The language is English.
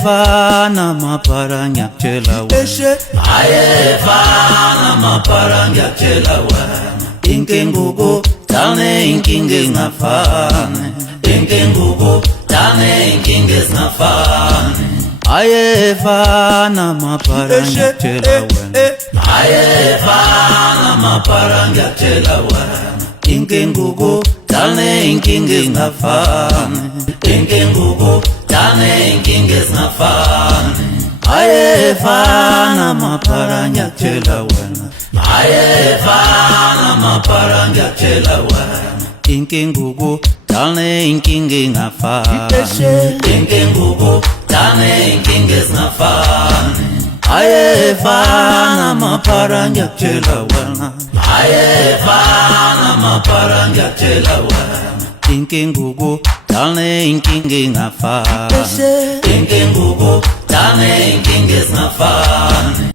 ayefana mapara ngiyakutshela wena ayefana mapara ngiyakutshela wena inkenguko dane inkinga ingafani inkenguko dane inkinga ezingafani ayefana mapara ngiyakutshela wena ayefana mapara ngiyakutshela wena inkenguko dane inkinga ingafani inkenguko dane inkinga ezingafani ayefana mapara ngiyakutshela wena ayefana mapara ngiyakutshela wena inkenguko dane inkinga ingafani inkenguko dane inkinga ezingafani ayefana mapara ngiyakutshela wena ayefana mapara ngiyakutshela wena inkenguko dane inkinga ingafani inkenguko dane